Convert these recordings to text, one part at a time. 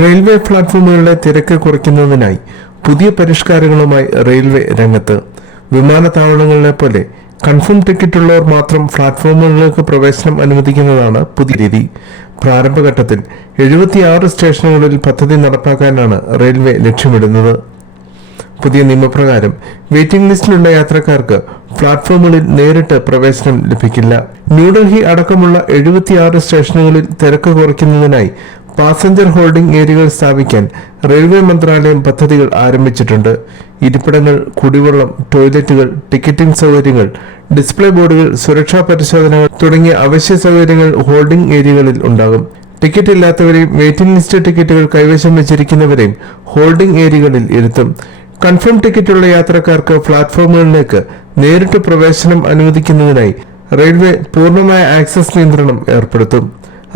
Railway പ്ലാറ്റ്ഫോമുകളിലെ തിരക്ക് കുറയ്ക്കുന്നതിനായി പുതിയ പരിഷ്കാരങ്ങളുമായി railway രംഗത്ത്. വിമാനത്താവളങ്ങളിലെ പോലെ കൺഫേം ടിക്കറ്റുള്ളവർ മാത്രം പ്ലാറ്റ്ഫോമുകളിലേക്ക് പ്രവേശനം അനുവദിക്കുന്നതാണ് പുതിയ രീതി. പ്രാരംഭഘട്ടത്തിൽ 76 സ്റ്റേഷനുകളിൽ പദ്ധതി നടപ്പാക്കാനാണ് റെയിൽവേ ലക്ഷ്യമിടുന്നത്. പുതിയ നിയമപ്രകാരം വെയിറ്റിംഗ് ലിസ്റ്റിലുള്ള യാത്രക്കാർക്ക് പ്ലാറ്റ്ഫോമുകളിൽ നേരിട്ട് പ്രവേശനം ലഭിക്കില്ല. ന്യൂഡൽഹി അടക്കമുള്ള 76 സ്റ്റേഷനുകളിൽ തിരക്ക് കുറയ്ക്കുന്നതിനായി പാസഞ്ചർ ഹോൾഡിംഗ് ഏരിയകൾ സ്ഥാപിക്കാൻ റെയിൽവേ മന്ത്രാലയം പദ്ധതികൾ ആരംഭിച്ചിട്ടുണ്ട്. ഇരിപ്പിടങ്ങൾ, കുടിവെള്ളം, ടോയ്ലറ്റുകൾ, ടിക്കറ്റിംഗ് സൗകര്യങ്ങൾ, ഡിസ്പ്ലേ ബോർഡുകൾ, സുരക്ഷാ പരിശോധനകൾ തുടങ്ങിയ അവശ്യ സൗകര്യങ്ങൾ ഹോൾഡിംഗ് ഏരിയകളിൽ ഉണ്ടാകും. ടിക്കറ്റ് ഇല്ലാത്തവരെയും വെയിറ്റിംഗ് ലിസ്റ്റ് ടിക്കറ്റുകൾ കൈവശം വെച്ചിരിക്കുന്നവരെയും ഹോൾഡിംഗ് ഏരിയകളിൽ ഇരുത്തും. കൺഫേം ടിക്കറ്റുള്ള യാത്രക്കാർക്ക് പ്ലാറ്റ്ഫോമുകളിലേക്ക് നേരിട്ട് പ്രവേശനം അനുവദിക്കുന്നതിനായി റെയിൽവേ പൂർണ്ണമായ ആക്സസ് നിയന്ത്രണം ഏർപ്പെടുത്തും.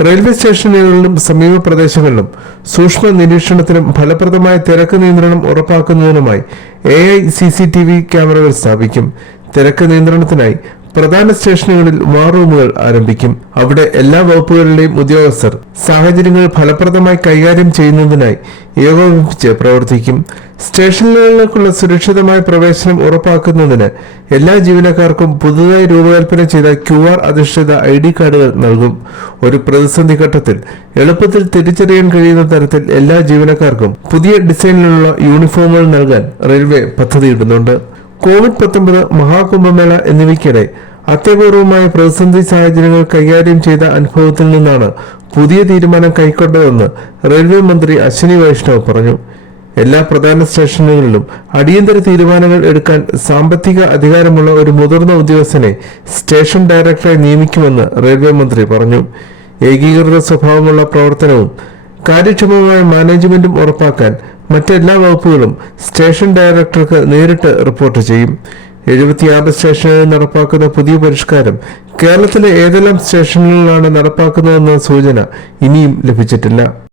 റെയിൽവേ സ്റ്റേഷനുകളിലും സമീപ പ്രദേശങ്ങളിലും സൂക്ഷ്മ നിരീക്ഷണത്തിനും ഫലപ്രദമായ തിരക്ക് നിയന്ത്രണം ഉറപ്പാക്കുന്നതിനുമായി AI CCTV ക്യാമറകൾ സ്ഥാപിക്കും. തിരക്ക് നിയന്ത്രണത്തിനായി പ്രധാന സ്റ്റേഷനുകളിൽ വാർ റൂമുകൾ ആരംഭിക്കും. അവിടെ എല്ലാ വകുപ്പുകളിലെയും ഉദ്യോഗസ്ഥർ സാഹചര്യങ്ങൾ ഫലപ്രദമായി കൈകാര്യം ചെയ്യുന്നതിനായി ഏകോപിപ്പിച്ച് പ്രവർത്തിക്കും. സ്റ്റേഷനുകളിലേക്കുള്ള സുരക്ഷിതമായ പ്രവേശനം ഉറപ്പാക്കുന്നതിന് എല്ലാ ജീവനക്കാർക്കും പുതുതായി രൂപകൽപ്പന ചെയ്ത QR അധിഷ്ഠിത ID കാർഡുകൾ നൽകും. ഒരു പ്രതിസന്ധി ഘട്ടത്തിൽ എളുപ്പത്തിൽ തിരിച്ചറിയാൻ കഴിയുന്ന തരത്തിൽ എല്ലാ ജീവനക്കാർക്കും പുതിയ ഡിസൈനിലുള്ള യൂണിഫോമുകൾ നൽകാൻ റെയിൽവേ പദ്ധതിയിടുന്നുണ്ട്. COVID-19, മഹാകുംഭമേള എന്നിവയ്ക്കിടെ അത്യപൂർവമായ പ്രതിസന്ധി സാഹചര്യങ്ങൾ കൈകാര്യം ചെയ്ത അനുഭവത്തിൽ നിന്നാണ് പുതിയ തീരുമാനം കൈക്കൊണ്ടതെന്ന് റെയിൽവേ മന്ത്രി അശ്വിനി വൈഷ്ണവ് പറഞ്ഞു. എല്ലാ പ്രധാന സ്റ്റേഷനുകളിലും അടിയന്തര തീരുമാനങ്ങൾ എടുക്കാൻ സാമ്പത്തിക അധികാരമുള്ള ഒരു മുതിർന്ന ഉദ്യോഗസ്ഥനെ സ്റ്റേഷൻ ഡയറക്ടറായി നിയമിക്കുമെന്ന് റെയിൽവേ മന്ത്രി പറഞ്ഞു. ഏകീകൃത സ്വഭാവമുള്ള പ്രവർത്തനവും കാര്യക്ഷമമായ മാനേജ്മെന്റും ഉറപ്പാക്കാൻ മറ്റെല്ലാ വകുപ്പുകളും സ്റ്റേഷൻ ഡയറക്ടർക്ക് നേരിട്ട് റിപ്പോർട്ട് ചെയ്യും. 76 സ്റ്റേഷനുകളിൽ നടപ്പാക്കുന്ന പുതിയ പരിഷ്കാരം കേരളത്തിലെ ഏതെല്ലാം സ്റ്റേഷനുകളിലാണ് നടപ്പാക്കുന്നതെന്ന സൂചന ഇനിയും ലഭിച്ചിട്ടില്ല.